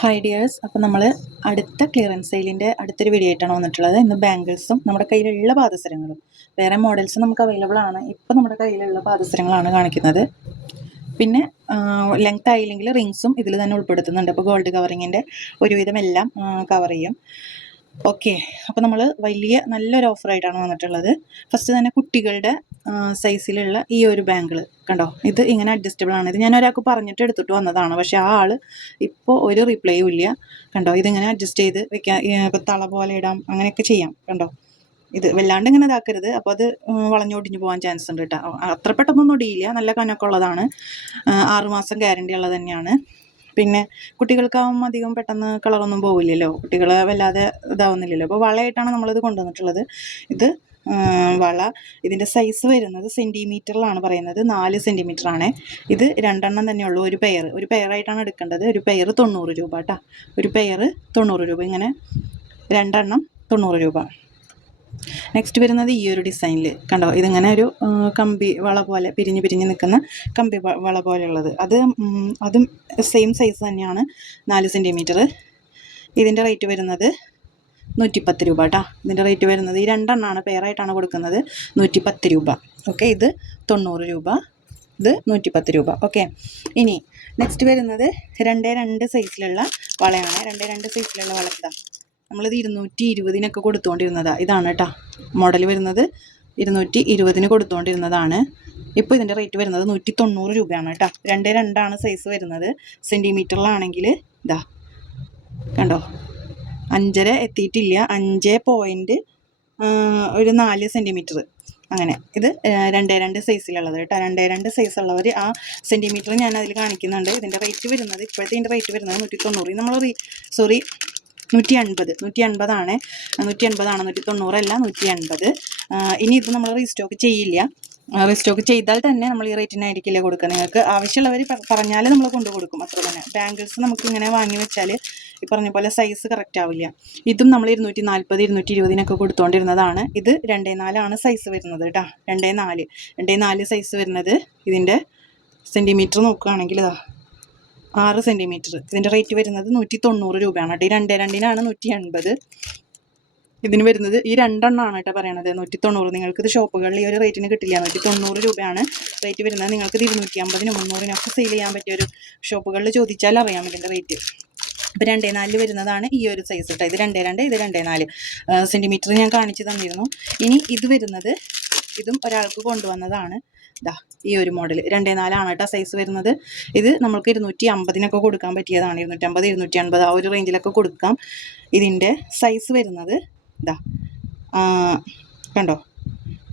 Hi dears അപ്പോൾ നമ്മൾ അടുത്ത ക്ലിയറൻസ് സെയിലിന്റെ അടുത്തൊരു വീഡിയോ ആയിട്ടാണ് വന്നിട്ടുള്ളത്. ഇന്ന് ബാംഗിൾസും നമ്മുടെ കയ്യിലുള്ള പാദസരങ്ങളും. വേറെ മോഡൽസും നമുക്ക് അവൈലബിൾ ആണ്. ഇപ്പോൾ നമ്മുടെ കയ്യിലുള്ള പാദസരങ്ങളാണ് കാണിക്കുന്നത്. പിന്നെ ലെങ്ത് ആയില്ലെങ്കിൽ റിങ്സും ഇതിൽ തന്നെ ഉൾപ്പെടുത്തുന്നുണ്ട്. അപ്പോൾ ഗോൾഡ് കവറിങ്ങിന്റെ ഒരുവിധം എല്ലാം കവർ ചെയ്യും. ഓക്കെ അപ്പോൾ നമ്മൾ വലിയ നല്ലൊരു ഓഫറായിട്ടാണ് വന്നിട്ടുള്ളത്. ഫസ്റ്റ് തന്നെ കുട്ടികളുടെ സൈസിലുള്ള ഈ ഒരു ബാങ്കിൾ കണ്ടോ? ഇത് ഇങ്ങനെ അഡ്ജസ്റ്റബിൾ ആണ്. ഇത് ഞാൻ ഒരാൾക്ക് പറഞ്ഞിട്ട് എടുത്തിട്ട് വന്നതാണ്. പക്ഷേ ആ ആൾ ഇപ്പോൾ ഒരു റിപ്ലൈയും ഇല്ല. കണ്ടോ? ഇതിങ്ങനെ അഡ്ജസ്റ്റ് ചെയ്ത് വെക്കാം ഇപ്പോൾ തള പോലെ ഇടാം അങ്ങനെയൊക്കെ ചെയ്യാം. കണ്ടോ? ഇത് വല്ലാണ്ട് ഇങ്ങനെ ഇതാക്കരുത്. അപ്പോൾ അത് വളഞ്ഞോടിഞ്ഞു പോകാൻ ചാൻസ് ഉണ്ട് കേട്ടോ അത്ര പെട്ടെന്നൊന്നും ഒടിയില്ല. നല്ല കനക്കുള്ളതാണ് ആറുമാസം ഗ്യാരണ്ടി ഉള്ളത് തന്നെയാണ്. പിന്നെ കുട്ടികൾക്കാവും അധികം പെട്ടെന്ന് കളറൊന്നും പോവില്ലല്ലോ. കുട്ടികൾ വല്ലാതെ ഇതാവുന്നില്ലല്ലോ. അപ്പോൾ വളയായിട്ടാണ് നമ്മളിത് കൊണ്ടുവന്നിട്ടുള്ളത്. ഇത് വള. ഇതിന്റെ സൈസ് വരുന്നത് സെന്റിമീറ്ററിലാണ് പറയുന്നത്. നാല് ആണ് ഇത് രണ്ടെണ്ണം തന്നെയുള്ളൂ ഒരു പെയർ ഒരു പെയറായിട്ടാണ് എടുക്കേണ്ടത്. ഒരു പെയർ തൊണ്ണൂറ് രൂപ കേട്ടോ ഒരു പെയർ തൊണ്ണൂറ് രൂപ. ഇങ്ങനെ രണ്ടെണ്ണം തൊണ്ണൂറ് രൂപ. നെക്സ്റ്റ് വരുന്നത് ഈ ഒരു ഡിസൈനിൽ കണ്ടോ? ഇതിങ്ങനെ ഒരു കമ്പി വള പോലെ പിരിഞ്ഞ് പിരിഞ്ഞ് നിൽക്കുന്ന കമ്പി വള പോലെയുള്ളത്. അത് അതും സെയിം സൈസ് തന്നെയാണ്. നാല് സെന്റിമീറ്റർ ഇതിന്റെ റേറ്റ് വരുന്നത് നൂറ്റിപ്പത്ത് രൂപ കേട്ടോ ഇതിന്റെ റേറ്റ് വരുന്നത് ഈ രണ്ടെണ്ണമാണ് പെയറായിട്ടാണ് കൊടുക്കുന്നത്. നൂറ്റിപ്പത്ത് രൂപ. ഓക്കെ ഇത് തൊണ്ണൂറ് രൂപ. ഇത് നൂറ്റിപ്പത്ത് രൂപ. ഓക്കെ ഇനി നെക്സ്റ്റ് വരുന്നത് രണ്ടേ രണ്ട് സൈസിലുള്ള വളയാണ്. രണ്ടേ രണ്ട് സൈസിലുള്ള വളക്കിതാ നമ്മളിത് ഇരുന്നൂറ്റി ഇരുപതിനൊക്കെ കൊടുത്തുകൊണ്ടിരുന്നതാണ് ഇതാണ് കേട്ടോ മോഡൽ വരുന്നത് ഇരുന്നൂറ്റി ഇരുപതിന് കൊടുത്തുകൊണ്ടിരുന്നതാണ് ഇപ്പോൾ ഇതിന്റെ റേറ്റ് വരുന്നത് നൂറ്റി തൊണ്ണൂറ് രൂപയാണ് കേട്ടോ രണ്ടേ രണ്ടാണ് സൈസ് വരുന്നത്. സെന്റിമീറ്ററിലാണെങ്കിൽ ഇതാ. കണ്ടോ? അഞ്ചര എത്തിയിട്ടില്ല. അഞ്ച് പോയിന്റ് ഒരു നാല് സെന്റിമീറ്റർ അങ്ങനെ. ഇത് രണ്ടേ രണ്ട് സൈസിലുള്ളത് കേട്ടോ രണ്ടേ രണ്ട് സൈസുള്ളവർ ആ സെന്റിമീറ്റർ ഞാൻ അതിൽ കാണിക്കുന്നുണ്ട്. ഇതിന്റെ റേറ്റ് വരുന്നത് ഇപ്പോഴത്തെ ഇതിന്റെ റേറ്റ് വരുന്നത് നൂറ്റി തൊണ്ണൂറ് നമ്മൾ സോറി നൂറ്റി അൻപത് നൂറ്റി അൻപതാണ് നൂറ്റി അൻപതാണ് നൂറ്റി തൊണ്ണൂറല്ല നൂറ്റി അൻപത് ഇനി ഇത് നമ്മൾ റീസ്റ്റോക്ക് ചെയ്യില്ല. റീസ്റ്റോക്ക് ചെയ്താൽ തന്നെ നമ്മൾ ഈ റേറ്റിനായിരിക്കില്ല കൊടുക്കുക. നിങ്ങൾക്ക് ആവശ്യമുള്ളവർ പറഞ്ഞാൽ നമ്മൾ കൊണ്ടു കൊടുക്കും. അത്ര തന്നെ. ബാങ്കിൾസ് നമുക്ക് ഇങ്ങനെ വാങ്ങി വെച്ചാൽ ഈ പറഞ്ഞ പോലെ സൈസ് കറക്റ്റ് ആവില്ല. ഇതും നമ്മൾ ഇരുന്നൂറ്റി നാൽപ്പത് ഇരുന്നൂറ്റി ഇരുപതിനൊക്കെ കൊടുത്തുകൊണ്ടിരുന്നതാണ് ഇത് രണ്ടേ നാലാണ് സൈസ് വരുന്നത് കേട്ടോ. രണ്ടേ നാല്. രണ്ടേ നാല് സൈസ് വരുന്നത്. ഇതിന്റെ സെന്റിമീറ്റർ നോക്കുകയാണെങ്കിൽ ഇതാ ആറ് സെന്റിമീറ്റർ ഇതിന്റെ റേറ്റ് വരുന്നത് നൂറ്റി തൊണ്ണൂറ് രൂപയാണ് കേട്ടോ. ഈ രണ്ടേ രണ്ടിനാണ് നൂറ്റി എൺപത് ഇതിന് വരുന്നത് ഈ രണ്ടെണ്ണമാണ് കേട്ടോ പറയണത്. നൂറ്റി തൊണ്ണൂറ് നിങ്ങൾക്ക് ഇത് ഷോപ്പുകളിൽ ഈ ഒരു റേറ്റിന് കിട്ടില്ല. നൂറ്റി തൊണ്ണൂറ് രൂപയാണ് റേറ്റ് വരുന്നത്. നിങ്ങൾക്ക് ഇരുന്നൂറ്റി അമ്പതിനും മുന്നൂറിനൊക്കെ സെയിൽ ചെയ്യാൻ പറ്റിയ ഒരു ഷോപ്പുകളിൽ ചോദിച്ചാൽ അറിയാം ഇതിന്റെ റേറ്റ് അപ്പോൾ രണ്ടേ നാലിൽ വരുന്നതാണ് ഈ ഒരു സൈസ് കേട്ടോ ഇത് രണ്ടേ രണ്ട് ഇത് രണ്ടേ നാല്. സെന്റിമീറ്റർ ഞാൻ കാണിച്ചു തന്നിരുന്നു. ഇനി ഇത് വരുന്നത് ഇതും ഒരാൾക്ക് കൊണ്ടുവന്നതാണ്. ഇതാ ഈ ഒരു മോഡൽ രണ്ടേ നാലാണ് കേട്ടോ സൈസ് വരുന്നത്. ഇത് നമ്മൾക്ക് ഇരുന്നൂറ്റി അമ്പതിനൊക്കെ കൊടുക്കാൻ പറ്റിയതാണ്. ഇരുന്നൂറ്റമ്പത് ഇരുന്നൂറ്റി അൻപത് ആ ഒരു റേഞ്ചിലൊക്കെ കൊടുക്കാം. ഇതിന്റെ സൈസ് വരുന്നത് ഇതാ കണ്ടോ?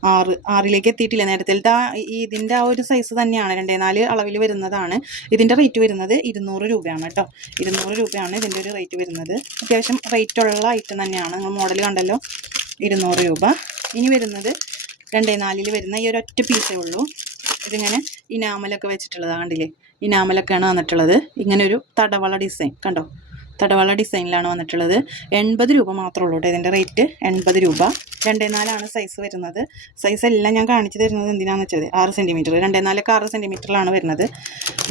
ആറ് ആറിലേക്ക് എത്തിയിട്ടില്ല നേരത്തെ? ആ ഇതിന്റെ ആ ഒരു സൈസ് തന്നെയാണ്. രണ്ടേ നാല് അളവിൽ വരുന്നതാണ്. ഇതിന്റെ റേറ്റ് വരുന്നത് ഇരുന്നൂറ് രൂപയാണ് കേട്ടോ. ഇരുന്നൂറ് രൂപയാണ് ഇതിന്റെ ഒരു റേറ്റ് വരുന്നത്. അത്യാവശ്യം റേറ്റുള്ള ഐറ്റം തന്നെയാണ്. നിങ്ങൾ മോഡൽ കണ്ടല്ലോ. ഇരുന്നൂറ് രൂപ. ഇനി വരുന്നത് രണ്ടേ നാലിൽ വരുന്ന ഈ ഒരു ഒറ്റ പീസേ ഉള്ളൂ. ഇതിങ്ങനെ ഇനാമലൊക്കെ വെച്ചിട്ടുള്ളതാണ് കണ്ടില്ലേ? ഇനാമലൊക്കെയാണ് വന്നിട്ടുള്ളത്. ഇങ്ങനെ ഒരു തടവള ഡിസൈൻ കണ്ടോ? തടവള ഡിസൈനിലാണ് വന്നിട്ടുള്ളത്. എൺപത് രൂപ മാത്രമേ ഉള്ളൂ കേട്ടോ ഇതിന്റെ റേറ്റ്. എൺപത് രൂപ. രണ്ടേ നാലാണ് സൈസ് വരുന്നത്. സൈസ് എല്ലാം ഞാൻ കാണിച്ചു തരുന്നത് എന്തിനാണെന്ന് വെച്ചാൽ ആറ് സെന്റിമീറ്റർ രണ്ടേ നാലൊക്കെ ആറ് സെന്റിമീറ്ററിലാണ് വരുന്നത്.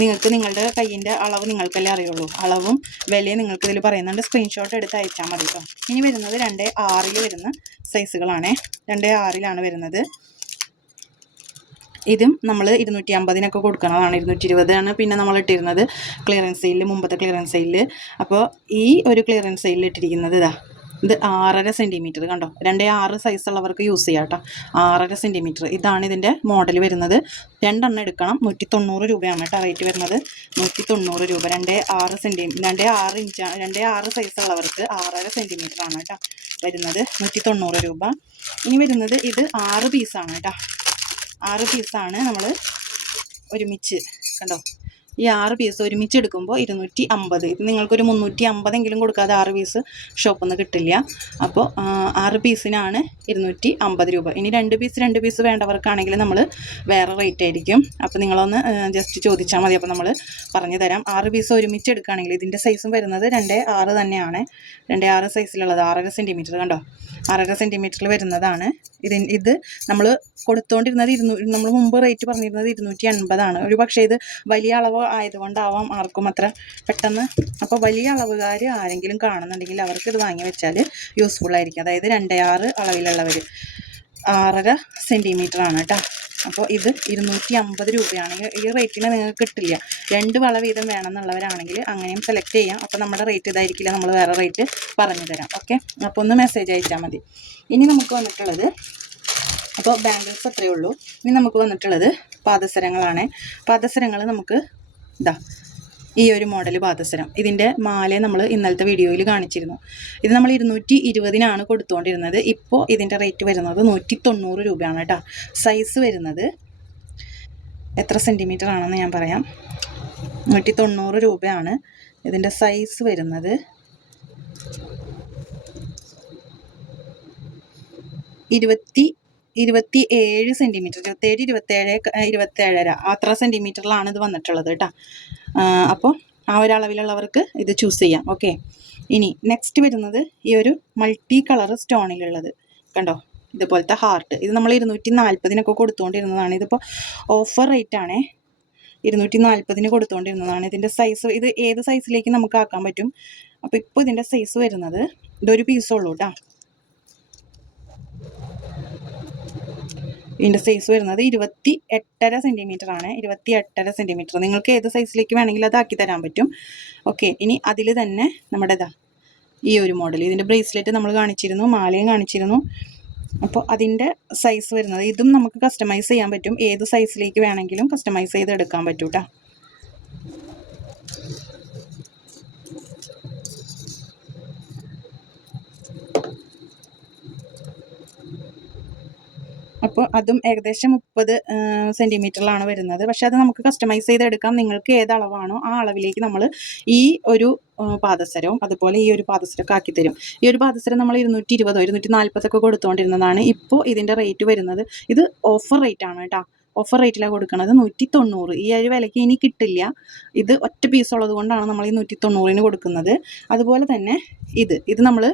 നിങ്ങൾക്ക് നിങ്ങളുടെ കയ്യിന്റെ അളവ് നിങ്ങൾക്കല്ലേ അറിയുള്ളൂ. അളവും വിലയും നിങ്ങൾക്ക് ഇതിൽ പറയുന്നുണ്ട്. സ്ക്രീൻഷോട്ട് എടുത്ത് അയച്ചാൽ മതി കേട്ടോ. ഇനി വരുന്നത് രണ്ടേ ആറിൽ വരുന്ന സൈസുകളാണ് രണ്ടേ ആറിലാണ് വരുന്നത്. ഇതും നമ്മൾ ഇരുന്നൂറ്റി അമ്പതിനൊക്കെ കൊടുക്കുന്നതാണ് ഇരുന്നൂറ്റി ഇരുപതാണ് പിന്നെ നമ്മൾ ഇട്ടിരുന്നത് ക്ലിയറൻസ് സെയിലിൽ മുമ്പത്തെ ക്ലിയറൻസ് സെയിലിൽ അപ്പോൾ ഈ ഒരു ക്ലിയറൻസ് സെയിലിൽ ഇട്ടിരിക്കുന്നത് ഇതാ. ഇത് ആറര സെന്റിമീറ്റർ കണ്ടോ? രണ്ടേ ആറ് സൈസുള്ളവർക്ക് യൂസ് ചെയ്യാം കേട്ടോ ആറര സെന്റിമീറ്റർ ഇതാണ് ഇതിന്റെ മോഡൽ വരുന്നത്. രണ്ടെണ്ണം എടുക്കണം. നൂറ്റി തൊണ്ണൂറ് രൂപയാണ് കേട്ടോ റേറ്റ് വരുന്നത്. നൂറ്റി തൊണ്ണൂറ് രൂപ. രണ്ടേ ആറ് സെന്റി രണ്ടേ ആറ് ഇഞ്ചാണ് രണ്ടേ ആറ് സൈസുള്ളവർക്ക് ആറര സെന്റിമീറ്റർ ആണ് കേട്ടോ വരുന്നത്. നൂറ്റി തൊണ്ണൂറ് രൂപ. ഇനി വരുന്നത് ഇത് ആറ് പീസാണ് കേട്ടോ ആറ് പീസാണ് നമ്മൾ ഒരുമിച്ച്. കണ്ടോ? ഈ ആറ് പീസ് ഒരുമിച്ച് എടുക്കുമ്പോൾ ഇരുന്നൂറ്റി അമ്പത് ഇത് നിങ്ങൾക്കൊരു മുന്നൂറ്റി അമ്പതെങ്കിലും കൊടുക്കാതെ ആറ് പീസ് ഷോപ്പിൽ നിന്ന് കിട്ടില്ല. അപ്പോൾ ആറ് പീസിനാണ് ഇരുന്നൂറ്റി അമ്പത് രൂപ. ഇനി രണ്ട് പീസ് രണ്ട് പീസ് വേണ്ടവർക്കാണെങ്കിൽ നമ്മൾ വേറെ റേറ്റ് ആയിരിക്കും. അപ്പോൾ നിങ്ങളൊന്ന് ജസ്റ്റ് ചോദിച്ചാൽ മതി. അപ്പോൾ നമ്മൾ പറഞ്ഞു തരാം. ആറ് പീസ് ഒരുമിച്ച് എടുക്കുകയാണെങ്കിൽ ഇതിന്റെ സൈസും വരുന്നത് രണ്ട് ആറ് തന്നെയാണ്. രണ്ട് ആറ് സൈസിലുള്ളത് ആറര സെന്റിമീറ്റർ കണ്ടോ? ആറര സെന്റിമീറ്ററിൽ വരുന്നതാണ്. ഇതിൻ ഇത് നമ്മൾ കൊടുത്തുകൊണ്ടിരുന്നത് ഇരുന്നൂറ് നമ്മൾ മുമ്പ് റേറ്റ് പറഞ്ഞിരുന്നത് ഇരുന്നൂറ്റി അൻപതാണ് ഒരു പക്ഷേ ഇത് വലിയ അളവ് ആയതുകൊണ്ടാവാം ആർക്കും അത്ര പെട്ടെന്ന്. അപ്പോൾ വലിയ അളവുകാർ ആരെങ്കിലും കാണുന്നുണ്ടെങ്കിൽ അവർക്ക് ഇത് വാങ്ങി വെച്ചാൽ യൂസ്ഫുൾ ആയിരിക്കും. അതായത് രണ്ടേ ആറ് അളവിലുള്ളവർ ആറര ആണ് കേട്ടോ അപ്പോൾ ഇത് ഇരുന്നൂറ്റി അമ്പത് രൂപയാണ് ഈ- റേറ്റിന് നിങ്ങൾക്ക് കിട്ടില്ല. രണ്ട് വള വീതം വേണമെന്നുള്ളവരാണെങ്കിൽ അങ്ങനെയും സെലക്ട് ചെയ്യാം. അപ്പോൾ നമ്മുടെ റേറ്റ് ഇതായിരിക്കില്ല. നമ്മൾ വേറെ റേറ്റ് പറഞ്ഞു തരാം. ഓക്കെ അപ്പോൾ ഒന്ന് മെസ്സേജ് അയച്ചാൽ മതി. ഇനി നമുക്ക് വന്നിട്ടുള്ളത് അപ്പോൾ ബാംഗിൾസ് അത്രയേ ഉള്ളൂ. ഇനി നമുക്ക് വന്നിട്ടുള്ളത് പാദസരങ്ങളാണ്. പാദസരങ്ങൾ നമുക്ക് ഇതാ ഈ ഒരു മോഡൽ പാദസരം. ഇതിന്റെ മാല നമ്മൾ ഇന്നലത്തെ വീഡിയോയിൽ കാണിച്ചിരുന്നു. ഇത് നമ്മൾ ഇരുന്നൂറ്റി ഇരുപതിനാണ് കൊടുത്തുകൊണ്ടിരുന്നത് ഇപ്പോൾ ഇതിന്റെ റേറ്റ് വരുന്നത് നൂറ്റി തൊണ്ണൂറ് രൂപയാണ് കേട്ടോ. സൈസ് വരുന്നത് എത്ര സെന്റിമീറ്റർ ആണെന്ന് ഞാൻ പറയാം. നൂറ്റി തൊണ്ണൂറ് രൂപയാണ് ഇതിന്റെ സൈസ് വരുന്നത്. ഇരുപത്തി ഇരുപത്തി ഏഴ് സെന്റിമീറ്റർ ഇരുപത്തേഴ് ഇരുപത്തേഴ് ഇരുപത്തേഴര അത്ര സെന്റിമീറ്ററിലാണ് ഇത് വന്നിട്ടുള്ളത് കേട്ടോ അപ്പോൾ ആ ഒരളവിലുള്ളവർക്ക് ഇത് ചൂസ് ചെയ്യാം. ഓക്കെ ഇനി നെക്സ്റ്റ് വരുന്നത് ഈ ഒരു മൾട്ടി കളർ സ്റ്റോണിലുള്ളത് കണ്ടോ? ഇതുപോലത്തെ ഹാർട്ട് ഇത് നമ്മൾ ഇരുന്നൂറ്റി നാൽപ്പതിനൊക്കെ കൊടുത്തുകൊണ്ടിരുന്നതാണ് ഇതിപ്പോൾ ഓഫർ റേറ്റ് ആണേ. ഇരുന്നൂറ്റി നാൽപ്പതിന് കൊടുത്തുകൊണ്ടിരുന്നതാണ് ഇതിന്റെ സൈസ് ഇത് ഏത് സൈസിലേക്ക് നമുക്ക് ആക്കാൻ പറ്റും? അപ്പോൾ ഇപ്പോൾ ഇതിന്റെ സൈസ് വരുന്നത് ഇതൊരു പീസേ ഉള്ളൂ കേട്ടോ ഇതിന്റെ സൈസ് വരുന്നത് ഇരുപത്തി എട്ടര സെന്റിമീറ്റർ ആണ്. ഇരുപത്തി എട്ടര സെന്റിമീറ്റർ നിങ്ങൾക്ക് ഏത് സൈസിലേക്ക് വേണമെങ്കിലും അത് ആക്കി തരാൻ പറ്റും. ഓക്കെ ഇനി അതിൽ തന്നെ നമ്മുടെ ഇതാ ഈ ഒരു മോഡൽ ഇതിന്റെ ബ്രേസ്ലെറ്റ് നമ്മൾ കാണിച്ചിരുന്നു മാലയും കാണിച്ചിരുന്നു. അപ്പോൾ അതിന്റെ സൈസ് വരുന്നത് ഇതും നമുക്ക് കസ്റ്റമൈസ് ചെയ്യാൻ പറ്റും. ഏത് സൈസിലേക്ക് വേണമെങ്കിലും കസ്റ്റമൈസ് ചെയ്ത് എടുക്കാൻ പറ്റും അപ്പോൾ അതും ഏകദേശം മുപ്പത് സെന്റിമീറ്ററിലാണ് വരുന്നത്. പക്ഷേ അത് നമുക്ക് കസ്റ്റമൈസ് ചെയ്തെടുക്കാം. നിങ്ങൾക്ക് ഏത് അളവാണോ ആ അളവിലേക്ക് നമ്മൾ ഈ ഒരു പാദസരവും അതുപോലെ ഈ ഒരു പാദസരമൊക്കെ ആക്കി തരും ഈ ഒരു പാദസരം നമ്മൾ ഇരുന്നൂറ്റി ഇരുപതോ ഇരുന്നൂറ്റി നാൽപ്പതൊക്കെ കൊടുത്തുകൊണ്ടിരുന്നതാണ് ഇപ്പോൾ ഇതിന്റെ റേറ്റ് വരുന്നത് ഇത് ഓഫർ റേറ്റ് ആണ് കേട്ടോ ഓഫർ റേറ്റിലാണ് കൊടുക്കുന്നത് നൂറ്റി തൊണ്ണൂറ് ഈ ഒരു വിലയ്ക്ക് ഇനി കിട്ടില്ല. ഇത് ഒറ്റ പീസ് ഉള്ളത് കൊണ്ടാണ് നമ്മൾ ഈ നൂറ്റി തൊണ്ണൂറിന് കൊടുക്കുന്നത്. അതുപോലെ തന്നെ ഇത്. ഇത് നമ്മൾ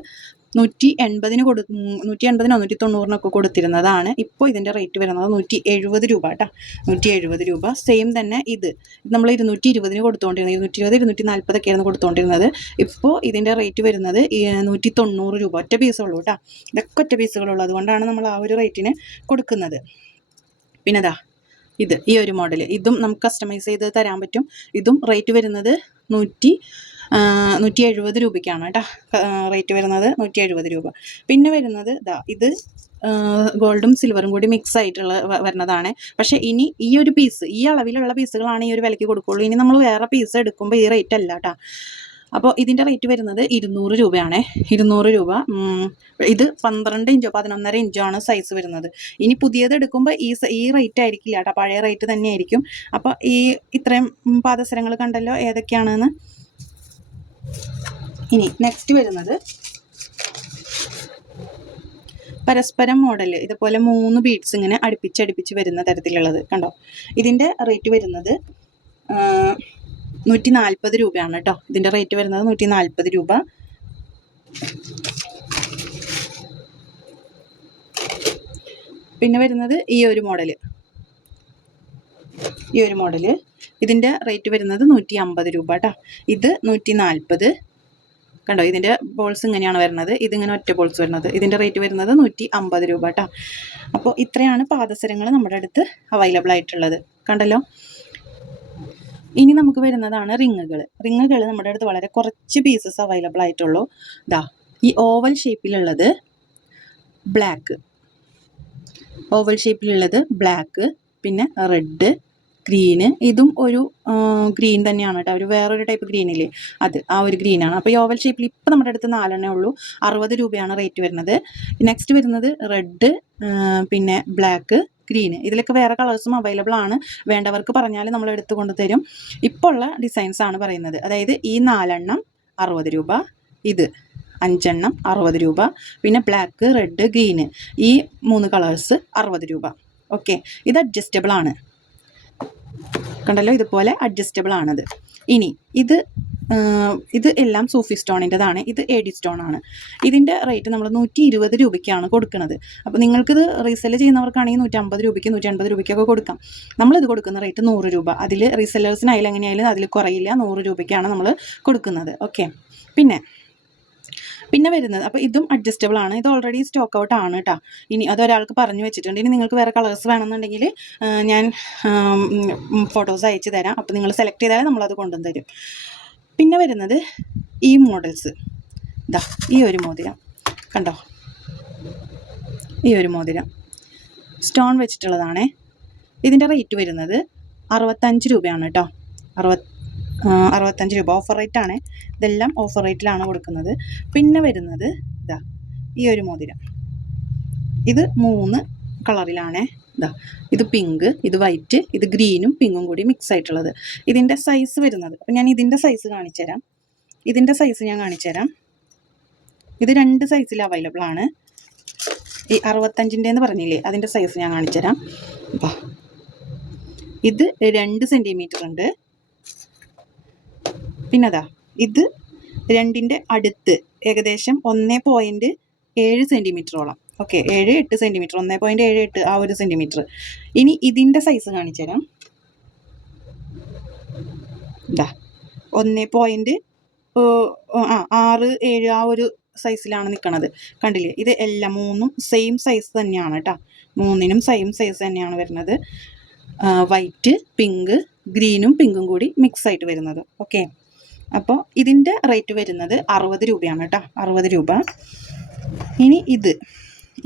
നൂറ്റി എൺപതിന് കൊടു നൂറ്റി എൺപതിനോ നൂറ്റി തൊണ്ണൂറിനൊക്കെ കൊടുത്തിരുന്നതാണ്. ഇപ്പോൾ ഇതിന്റെ റേറ്റ് വരുന്നത് നൂറ്റി എഴുപത് രൂപ കേട്ടോ നൂറ്റി എഴുപത് രൂപ. സെയിം തന്നെ ഇത്. നമ്മൾ ഇരുന്നൂറ്റി ഇരുപതിന് കൊടുത്തുകൊണ്ടിരുന്നത് ഇരുന്നൂറ്റി ഇരുപത് ഇരുന്നൂറ്റി നാൽപ്പതൊക്കെ ആയിരുന്നു കൊടുത്തുകൊണ്ടിരുന്നത് ഇപ്പോൾ ഇതിന്റെ റേറ്റ് വരുന്നത് നൂറ്റി തൊണ്ണൂറ് രൂപ. ഒറ്റ പീസുള്ളൂ കേട്ടോ ഇതൊക്കെ ഒറ്റ പീസുകളുള്ളൂ അതുകൊണ്ടാണ് നമ്മൾ ആ ഒരു റേറ്റിന് കൊടുക്കുന്നത്. പിന്നെ ദാ ഇത്. ഈ ഒരു മോഡൽ ഇതും നമുക്ക് കസ്റ്റമൈസ് ചെയ്ത് തരാൻ പറ്റും. ഇതും റേറ്റ് വരുന്നത് നൂറ്റി നൂറ്റി എഴുപത് രൂപയ്ക്കാണ് കേട്ടോ റേറ്റ് വരുന്നത് നൂറ്റി എഴുപത് രൂപ. പിന്നെ വരുന്നത് ഇതാ ഇത് ഗോൾഡും സിൽവറും കൂടി മിക്സ് ആയിട്ടുള്ള വരുന്നതാണ്. പക്ഷേ ഇനി ഈ ഒരു പീസ് ഈ അളവിലുള്ള പീസുകളാണ് ഈ ഒരു വിലയ്ക്ക് കൊടുക്കുള്ളൂ. ഇനി നമ്മൾ വേറെ പീസ് എടുക്കുമ്പോൾ ഈ റേറ്റ് അല്ല കേട്ടോ. അപ്പോൾ ഇതിന്റെ റേറ്റ് വരുന്നത് ഇരുന്നൂറ് രൂപയാണ്. ഇരുന്നൂറ് രൂപ ഇത് പന്ത്രണ്ട് ഇഞ്ചോ പതിനൊന്നര ഇഞ്ചോ ആണ് സൈസ് വരുന്നത്. ഇനി പുതിയത് എടുക്കുമ്പോൾ ഈ ഈ റേറ്റ് ആയിരിക്കില്ല കേട്ടോ. പഴയ റേറ്റ് തന്നെയായിരിക്കും. അപ്പോൾ ഈ ഇത്രയും പാദസരങ്ങൾ കണ്ടല്ലോ ഏതൊക്കെയാണെന്ന്? ഇനി നെക്സ്റ്റ് വരുന്നത് പരസ്പരം മോഡൽ ഇതുപോലെ മൂന്ന് ബീഡ്സ് ഇങ്ങനെ അടുപ്പിച്ചടുപ്പിച്ച് വരുന്ന തരത്തിലുള്ളത് കണ്ടോ? ഇതിന്റെ റേറ്റ് വരുന്നത് നൂറ്റി നാൽപ്പത് രൂപയാണ് കേട്ടോ. ഇതിന്റെ റേറ്റ് വരുന്നത് നൂറ്റി നാൽപ്പത് രൂപ. പിന്നെ വരുന്നത് ഈ ഒരു മോഡൽ ഈ ഒരു മോഡൽ ഇതിന്റെ റേറ്റ് വരുന്നത് നൂറ്റി അമ്പത് രൂപ കേട്ടോ. ഇത് നൂറ്റി നാൽപ്പത് കണ്ടോ? ഇതിന്റെ ബോൾസ് ഇങ്ങനെയാണ് വരുന്നത്. ഇതിങ്ങനെ ഒറ്റ ബോൾസ് വരുന്നത്. ഇതിന്റെ റേറ്റ് വരുന്നത് നൂറ്റി അമ്പത് രൂപ കേട്ടോ അപ്പോൾ ഇത്രയാണ് പാദസരങ്ങൾ നമ്മുടെ അടുത്ത് അവൈലബിൾ ആയിട്ടുള്ളത്. കണ്ടല്ലോ? ഇനി നമുക്ക് വരുന്നതാണ് റിങ്ങുകൾ റിങ്ങുകൾ നമ്മുടെ അടുത്ത് വളരെ കുറച്ച് പീസസ് അവൈലബിൾ ആയിട്ടുള്ളൂ. ദാ ഈ ഓവൽ ഷേപ്പിലുള്ളത് ബ്ലാക്ക് ഓവൽ ഷേപ്പിലുള്ളത് ബ്ലാക്ക് പിന്നെ റെഡ് ഗ്രീന് ഇതും ഒരു ഗ്രീൻ തന്നെയാണ് കേട്ടോ. ഒരു വേറൊരു ടൈപ്പ് ഗ്രീനില്ലേ അത് ആ ഒരു ഗ്രീനാണ് അപ്പോൾ ഈ ഓവൽ ഷേപ്പിൽ ഇപ്പോൾ നമ്മുടെ അടുത്ത് നാലെണ്ണേ ഉള്ളൂ. അറുപത് രൂപയാണ് റേറ്റ് വരുന്നത്. നെക്സ്റ്റ് വരുന്നത് റെഡ് പിന്നെ ബ്ലാക്ക് ഗ്രീന് ഇതിലൊക്കെ വേറെ കളേഴ്സും അവൈലബിൾ ആണ്. വേണ്ടവർക്ക് പറഞ്ഞാൽ നമ്മൾ എടുത്തു കൊണ്ട് തരും. ഇപ്പോൾ ഉള്ള ഡിസൈൻസ് ആണ് പറയുന്നത്. അതായത് ഈ നാലെണ്ണം അറുപത് രൂപ ഇത് അഞ്ചെണ്ണം അറുപത് രൂപ പിന്നെ ബ്ലാക്ക് റെഡ് ഗ്രീന് ഈ മൂന്ന് കളേഴ്സ് അറുപത് രൂപ. ഓക്കെ ഇത് അഡ്ജസ്റ്റബിൾ ആണ്. കണ്ടല്ലോ ഇതുപോലെ അഡ്ജസ്റ്റബിൾ ആണത്. ഇനി ഇത് ഇത് എല്ലാം സൂഫി സ്റ്റോണിന്റെതാണ്. ഇത് എ ഡി സ്റ്റോൺ ആണ് ഇതിന്റെ റേറ്റ് നമ്മൾ നൂറ്റി ഇരുപത് രൂപയ്ക്കാണ് കൊടുക്കുന്നത്. അപ്പോൾ നിങ്ങൾക്കിത് റീസെൽ ചെയ്യുന്നവർക്കാണെങ്കിൽ നൂറ്റമ്പത് രൂപയ്ക്ക് നൂറ്റി അൻപത് രൂപയ്ക്കൊക്കെ കൊടുക്കാം. നമ്മളിത് കൊടുക്കുന്ന റേറ്റ് നൂറ് രൂപ. അതിൽ റീസെല്ലേഴ്സിനായാലും എങ്ങനെയായാലും അതിൽ കുറയില്ല. നൂറ് രൂപയ്ക്കാണ് നമ്മൾ കൊടുക്കുന്നത്. ഓക്കെ പിന്നെ പിന്നെ വരുന്നത്. അപ്പോൾ ഇതും അഡ്ജസ്റ്റബിൾ ആണ്. ഇത് ഓൾറെഡി സ്റ്റോക്ക് ഔട്ട് ആണ് കേട്ടോ ഇനി അതൊരാൾക്ക് പറഞ്ഞു വെച്ചിട്ടുണ്ട്. ഇനി നിങ്ങൾക്ക് വേറെ കളേഴ്സ് വേണമെന്നുണ്ടെങ്കിൽ ഞാൻ ഫോട്ടോസ് അയച്ചു തരാം. അപ്പോൾ നിങ്ങൾ സെലക്ട് ചെയ്താൽ നമ്മളത് കൊണ്ടുവന്ന് തരും. പിന്നെ വരുന്നത് ഈ മോഡൽസ് ഇതാ ഈ ഒരു മോതിരം. കണ്ടോ? ഈ ഒരു മോതിരം. സ്റ്റോൺ വെച്ചിട്ടുള്ളതാണേ. ഇതിന്റെ റേറ്റ് വരുന്നത് അറുപത്തഞ്ച് രൂപയാണ് കേട്ടോ അറുപത് അറുപത്തഞ്ച് രൂപ ഓഫർ റേറ്റ് റേറ്റാണ് ഇതെല്ലാം ഓഫർ റേറ്റിലാണ് കൊടുക്കുന്നത്. പിന്നെ വരുന്നത് ഇതാ ഈ ഒരു മോതിരം. ഇത് മൂന്ന് കളറിലാണേ. ഇതാ ഇത് പിങ്ക് ഇത് വൈറ്റ് ഇത് ഗ്രീനും പിങ്കും കൂടി മിക്സ് ആയിട്ടുള്ളത്. ഇതിന്റെ സൈസ് വരുന്നത്. അപ്പം ഞാൻ ഇതിന്റെ സൈസ് കാണിച്ചുതരാം. ഇതിന്റെ സൈസ് ഞാൻ കാണിച്ചുതരാം. ഇത് രണ്ട് സൈസിൽ അവൈലബിൾ ആണ്. ഈ അറുപത്തഞ്ചിന്റെ എന്ന് പറഞ്ഞില്ലേ അതിന്റെ സൈസ് ഞാൻ കാണിച്ചുതരാം. ഇത് രണ്ട് സെന്റിമീറ്റർ ഉണ്ട്. പിന്നതാ ഇത് രണ്ടിന്റെ അടുത്ത് ഏകദേശം ഒന്നേ പോയിന്റ് ഏഴ് സെന്റിമീറ്ററോളം ഓക്കെ ഏഴ് എട്ട് സെന്റിമീറ്റർ ഒന്നേ പോയിന്റ് ഏഴ് എട്ട് ആ ഒരു സെന്റിമീറ്റർ ഇനി ഇതിന്റെ സൈസ് കാണിച്ചു തരാം. ഇതാ ഒന്നേ പോയിന്റ് ആ ആറ് ഏഴ് ആ ഒരു സൈസിലാണ് നിൽക്കുന്നത് കണ്ടില്ലേ? ഇത് എല്ലാം മൂന്നും സെയിം സൈസ് തന്നെയാണ് കേട്ടോ മൂന്നിനും സെയിം സൈസ് തന്നെയാണ് വരുന്നത്. വൈറ്റ് പിങ്ക് ഗ്രീനും പിങ്കും കൂടി മിക്സ് ആയിട്ട് വരുന്നത്. ഓക്കെ അപ്പോൾ ഇതിന്റെ റേറ്റ് വരുന്നത് അറുപത് രൂപയാണ് കേട്ടോ. അറുപത് രൂപ. ഇനി ഇത്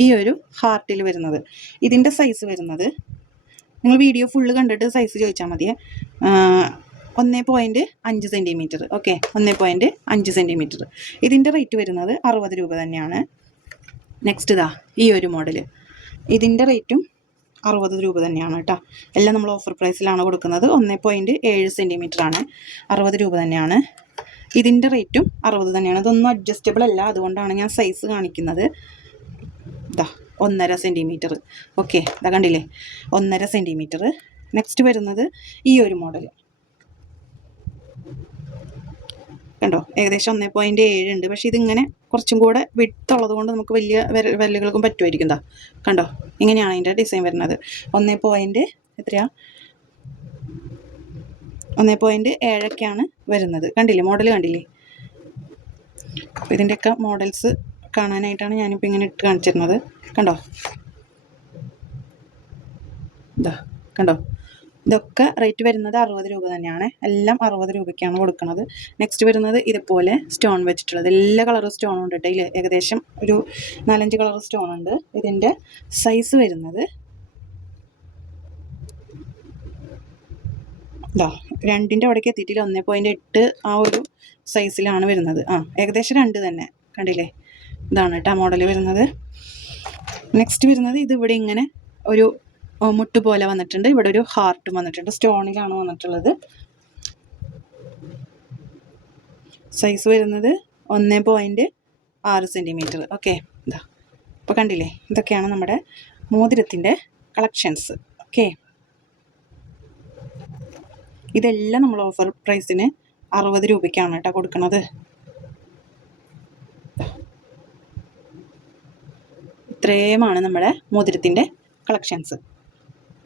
ഈ ഒരു ഹാർട്ടിൽ വരുന്നത്. ഇതിന്റെ സൈസ് വരുന്നത് നിങ്ങൾ വീഡിയോ ഫുള്ള് കണ്ടിട്ട് സൈസ് ചോദിച്ചാൽ മതിയേ. ഒന്നേ പോയിന്റ് അഞ്ച് സെന്റിമീറ്റർ ഓക്കെ ഒന്നേ പോയിന്റ് അഞ്ച് സെന്റിമീറ്റർ ഇതിന്റെ റേറ്റ് വരുന്നത് അറുപത് രൂപ തന്നെയാണ്. നെക്സ്റ്റ് ഇതാ ഈ ഒരു മോഡൽ ഇതിന്റെ റേറ്റും അറുപത് രൂപ തന്നെയാണ് കേട്ടോ. എല്ലാം നമ്മൾ ഓഫർ പ്രൈസിലാണ് കൊടുക്കുന്നത്. ഒന്നേ പോയിന്റ് ഏഴ് സെന്റിമീറ്റർ ആണ്. അറുപത് രൂപ തന്നെയാണ്. ഇതിന്റെ റേറ്റും അറുപത് തന്നെയാണ്. ഇതൊന്നും അഡ്ജസ്റ്റബിൾ അല്ല. അതുകൊണ്ടാണ് ഞാൻ സൈസ് കാണിക്കുന്നത്. ഇതാ ഒന്നര സെന്റിമീറ്റർ ഓക്കെ ഇതാ കണ്ടില്ലേ? ഒന്നര സെന്റിമീറ്റർ നെക്സ്റ്റ് വരുന്നത് ഈ ഒരു മോഡൽ കണ്ടോ? ഏകദേശം ഒന്നേ പോയിന്റ് ഏഴ് ഉണ്ട്. പക്ഷേ ഇതിങ്ങനെ കുറച്ചും കൂടെ വിട്ടുള്ളത് കൊണ്ട് നമുക്ക് വലിയ വിരൽ വിരലുകൾക്കും പറ്റുമായിരിക്കും താ കണ്ടോ? ഇങ്ങനെയാണ് അതിന്റെ ഡിസൈൻ വരുന്നത്. ഒന്നേ പോയിന്റ് എത്രയാ? ഒന്നേ പോയിന്റ് ഏഴൊക്കെയാണ് വരുന്നത്. കണ്ടില്ലേ? മോഡൽ കണ്ടില്ലേ? ഇതിന്റെയൊക്കെ മോഡൽസ് കാണാനായിട്ടാണ് ഞാനിപ്പോൾ ഇങ്ങനെ ഇട്ട് കാണിച്ചിരുന്നത്. കണ്ടോ? ഇതാ കണ്ടോ? ഇതൊക്കെ റേറ്റ് വരുന്നത് അറുപത് രൂപ തന്നെയാണ്. എല്ലാം അറുപത് രൂപയ്ക്കാണ് കൊടുക്കുന്നത്. നെക്സ്റ്റ് വരുന്നത് ഇതുപോലെ സ്റ്റോൺ വെച്ചിട്ടുള്ളത്. എല്ലാ കളറും സ്റ്റോൺ ഉണ്ട് കേട്ടോ ഏകദേശം ഒരു നാലഞ്ച് കളർ സ്റ്റോൺ ഉണ്ട്. ഇതിന്റെ സൈസ് വരുന്നത് ഇതാ രണ്ടിന്റെ അവിടേക്ക് എത്തിയിട്ടില്ല. ഒന്നേ പോയിന്റ് എട്ട് ആ ഒരു സൈസിലാണ് വരുന്നത്. ആ ഏകദേശം രണ്ട് തന്നെ. കണ്ടില്ലേ? ഇതാണ് കേട്ടോ മോഡൽ വരുന്നത്. നെക്സ്റ്റ് വരുന്നത് ഇതിവിടെ ഇങ്ങനെ ഒരു മുട്ട് പോലെ വന്നിട്ടുണ്ട്. ഇവിടെ ഒരു ഹാർട്ടും വന്നിട്ടുണ്ട്. സ്റ്റോണിലാണ് വന്നിട്ടുള്ളത്. സൈസ് വരുന്നത് ഒന്ന് പോയിന്റ് ആറ് സെന്റിമീറ്റർ ഓക്കെ ഇതാ ഇപ്പോൾ കണ്ടില്ലേ? ഇതൊക്കെയാണ് നമ്മുടെ മോതിരത്തിന്റെ കളക്ഷൻസ് ഓക്കെ ഇതെല്ലാം നമ്മൾ ഓഫർ പ്രൈസിന് അറുപത് രൂപയ്ക്കാണ് കേട്ടോ കൊടുക്കുന്നത് ഇത്രയുമാണ് നമ്മുടെ മോതിരത്തിന്റെ കളക്ഷൻസ്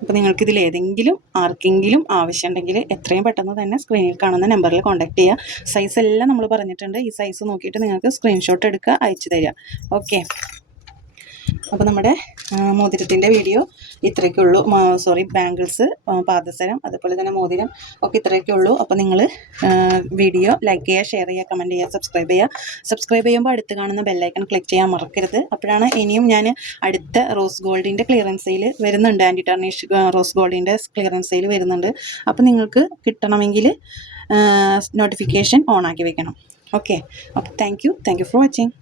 അപ്പോൾ നിങ്ങൾക്ക് ഇതിൽ ഏതെങ്കിലും ആർക്കെങ്കിലും ആവശ്യമുണ്ടെങ്കിൽ എത്രയും പെട്ടെന്ന് തന്നെ സ്ക്രീനിൽ കാണുന്ന നമ്പറിൽ കോൺടാക്ട് ചെയ്യുക. സൈസ് എല്ലാം നമ്മൾ പറഞ്ഞിട്ടുണ്ട്. ഈ സൈസ് നോക്കിയിട്ട് നിങ്ങൾക്ക് സ്ക്രീൻഷോട്ട് എടുക്കുക അയച്ചു തരിക. ഓക്കെ അപ്പോൾ നമ്മുടെ മോതിരത്തിന്റെ വീഡിയോ ഇത്രയൊക്കെ ഉള്ളൂ സോറി ബാംഗിൾസ് പാദസരം അതുപോലെ തന്നെ മോതിരം ഒക്കെ ഇത്രയൊക്കെ ഉള്ളൂ അപ്പോൾ നിങ്ങൾ വീഡിയോ ലൈക്ക് ചെയ്യുക ഷെയർ ചെയ്യുക കമന്റ് ചെയ്യുക സബ്സ്ക്രൈബ് ചെയ്യുക. സബ്സ്ക്രൈബ് ചെയ്യുമ്പോൾ അടുത്ത് കാണുന്ന ബെല്ലൈക്കൺ ക്ലിക്ക് ചെയ്യാൻ മറക്കരുത്. അപ്പോഴാണ് ഇനിയും ഞാൻ അടുത്ത റോസ് ഗോൾഡിന്റെ ക്ലിയറൻസ് സെയിൽ വരുന്നുണ്ട്. ആന്റി ടർണിഷ് റോസ് ഗോൾഡിന്റെ ക്ലിയറൻസ് സെയിൽ വരുന്നുണ്ട്. അപ്പോൾ നിങ്ങൾക്ക് കിട്ടണമെങ്കിൽ നോട്ടിഫിക്കേഷൻ ഓൺ ആക്കി വെക്കണം. ഓക്കെ അപ്പോൾ thank you thank you for watching